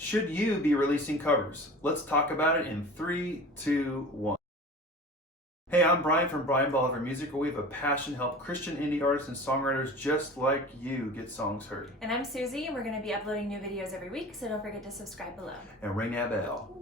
Should you be releasing covers? Let's talk about it in 3, 2, 1. Hey, I'm Brian from Brian Bolivar Music, where we have a passion to help Christian indie artists and songwriters just like you get songs heard. And I'm Susie, and we're going to be uploading new videos every week, so don't forget to subscribe below. And ring that bell.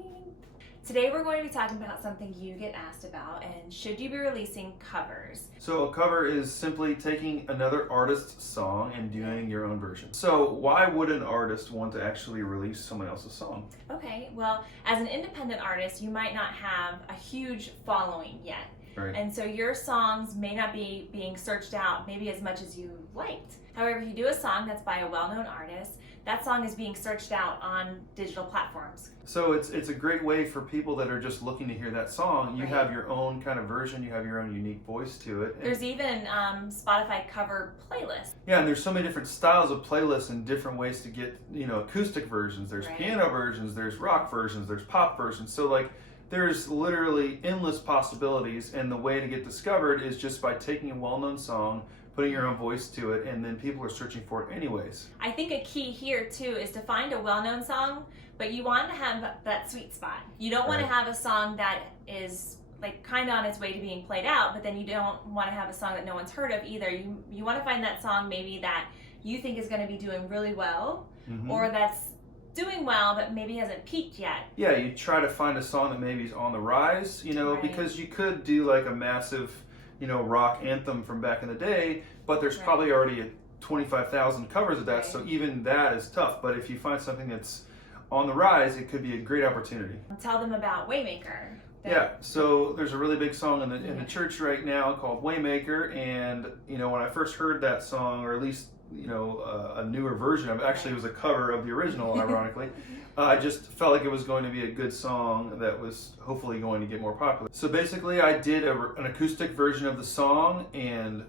Today we're going to be talking about something you get asked about, and should you be releasing covers? So a cover is simply taking another artist's song and doing your own version. So why would an artist want to actually release someone else's song? Okay, well, as an independent artist, you might not have a huge following yet. Right. And so your songs may not be being searched out maybe as much as you liked. However, if you do a song that's by a well-known artist, that song is being searched out on digital platforms. So it's a great way for people that are just looking to hear that song. You Right. have your own kind of version, you have your own unique voice to it. There's even Spotify cover playlists. Yeah, and there's so many different styles of playlists and different ways to get, acoustic versions. There's Right. piano versions, there's rock versions, there's pop versions. So there's literally endless possibilities, and the way to get discovered is just by taking a well-known song, putting your own voice to it, and then people are searching for it anyways. I think a key here too is to find a well-known song, but you want to have that sweet spot. You don't want to Right. have a song that is like kind of on its way to being played out, but then you don't want to have a song that no one's heard of either. You want to find that song maybe that you think is going to be doing really well, or that's doing well but maybe hasn't peaked yet. Yeah, you try to find a song that maybe is on the rise, Right. because you could do like a massive, rock anthem from back in the day, but there's Right. probably already 25,000 covers of that, Right. so even that is tough. But if you find something that's on the rise, it could be a great opportunity. Tell them about Waymaker. Yeah, so there's a really big song in the Yeah. church right now called Waymaker, and when I first heard that song, or at least a newer version of it, actually it was a cover of the original, ironically. I just felt like it was going to be a good song that was hopefully going to get more popular. So basically, I did an acoustic version of the song, and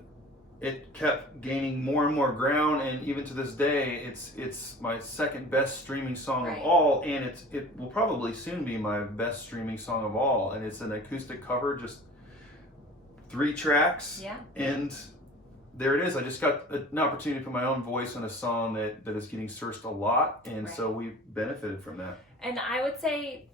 it kept gaining more and more ground, and even to this day, it's my second best streaming song Right. of all, and it will probably soon be my best streaming song of all. And it's an acoustic cover, just 3 tracks, Yeah. and there it is. I just got an opportunity to put my own voice on a song that is getting searched a lot, and Right. so we benefited from that. And I would say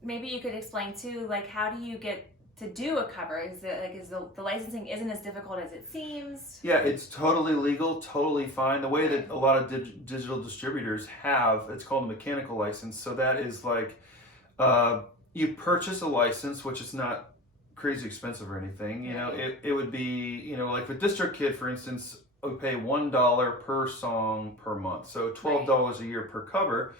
maybe you could explain too, like, how do you get to do a cover? Is it like, is the licensing isn't as difficult as it seems? Yeah, it's totally legal, totally fine. The way that a lot of digital distributors have, it's called a mechanical license. So that is like, you purchase a license, which is not crazy expensive or anything. It would be, like with DistroKid, for instance, we pay $1 per song per month. So $12 a year per cover.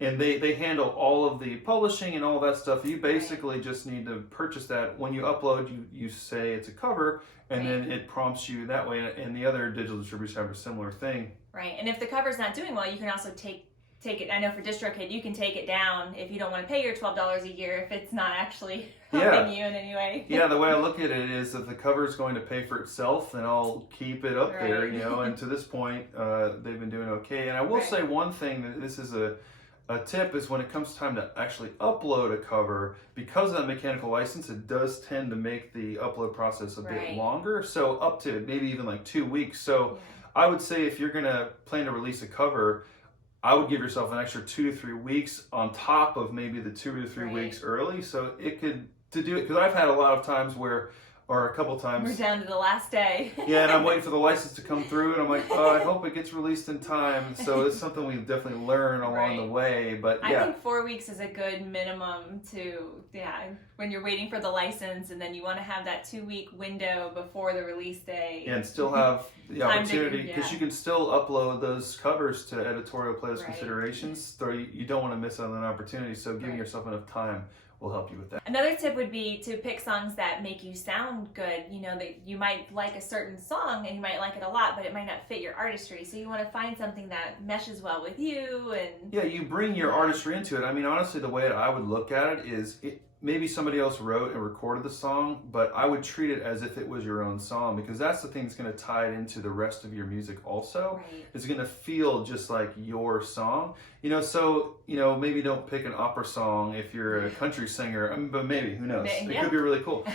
And they handle all of the publishing and all that stuff. You basically just need to purchase that. When you upload, you say it's a cover, and then it prompts you that way. And the other digital distributors have a similar thing. Right. And if the cover's not doing well, you can also take it. I know for DistroKid, you can take it down if you don't want to pay your $12 a year if it's not actually helping you in any way. Yeah, the way I look at it is if the cover is going to pay for itself, then I'll keep it up there, And to this point, they've been doing okay. And I will say one thing, that this is a tip, is when it comes time to actually upload a cover, because of that mechanical license, it does tend to make the upload process a bit longer. So up to maybe even like 2 weeks. So I would say if you're gonna plan to release a cover, I would give yourself an extra 2 to 3 weeks on top of maybe the 2 to 3 weeks early. So to do it, because I've had a lot of times or a couple times. We're down to the last day. Yeah, and I'm waiting for the license to come through, and I'm like, oh, I hope it gets released in time. So it's something we definitely learn along the way. But I think 4 weeks is a good minimum when you're waiting for the license, and then you want to have that 2-week window before the release day. And still have the opportunity, because you can still upload those covers to Editorial Players considerations. So you don't want to miss out on an opportunity. So giving yourself enough time will help you with that. Another tip would be to pick songs that make you sound good. That you might like a certain song and you might like it a lot, but it might not fit your artistry. So you want to find something that meshes well with you. And yeah, you bring your artistry into it. I mean, honestly, the way that I would look at it is maybe somebody else wrote and recorded the song, but I would treat it as if it was your own song, because that's the thing that's going to tie it into the rest of your music also. It's going to feel just like your song. So maybe don't pick an opera song if you're a country singer, but maybe, who knows? It could be really cool.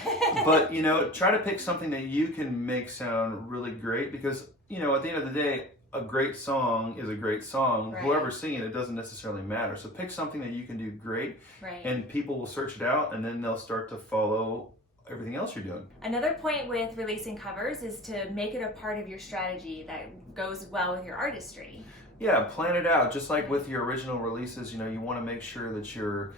But try to pick something that you can make sound really great, because at the end of the day, a great song is a great song. Right. Whoever's singing it doesn't necessarily matter. So pick something that you can do great, Right. and people will search it out, and then they'll start to follow everything else you're doing. Another point with releasing covers is to make it a part of your strategy that goes well with your artistry. Yeah, plan it out. Just like with your original releases, you know, you want to make sure that you're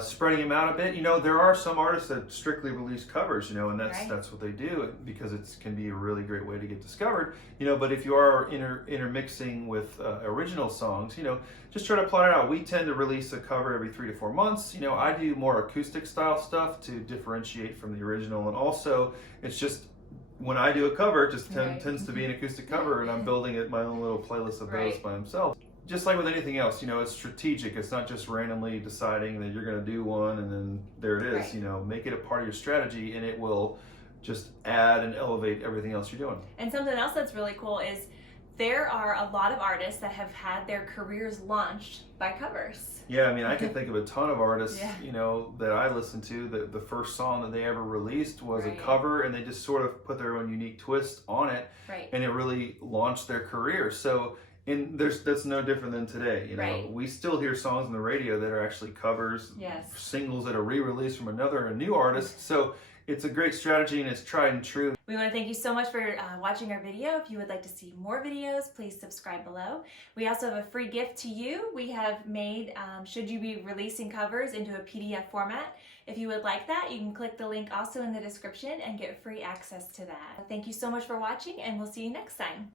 spreading them out a bit. You know, there are some artists that strictly release covers, you know, and that's Right. that's what they do because it can be a really great way to get discovered. You know, but if you are intermixing with original songs, you know, just try to plot it out. We tend to release a cover every 3 to 4 months. You know, I do more acoustic style stuff to differentiate from the original, and also it's just when I do a cover, it just Right. tends to be an acoustic cover, and I'm building it my own little playlist of those Right. by themselves. Just like with anything else, you know, it's strategic. It's not just randomly deciding that you're going to do one and then there it is. Right. You know, make it a part of your strategy, and it will just add and elevate everything else you're doing. And something else that's really cool is there are a lot of artists that have had their careers launched by covers. Yeah, I mean, I can think of a ton of artists, Yeah. you know, that I listened to. The first song that they ever released was Right. a cover, and they just sort of put their own unique twist on it, Right. and it really launched their career. So, that's no different than today. You know, Right. we still hear songs on the radio that are actually covers, Yes. singles that are re-released from a new artist. So it's a great strategy, and it's tried and true. We want to thank you so much for watching our video. If you would like to see more videos, please subscribe below. We also have a free gift to you. We have made Should You Be Releasing Covers into a PDF format. If you would like that, you can click the link also in the description and get free access to that. Thank you so much for watching, and we'll see you next time.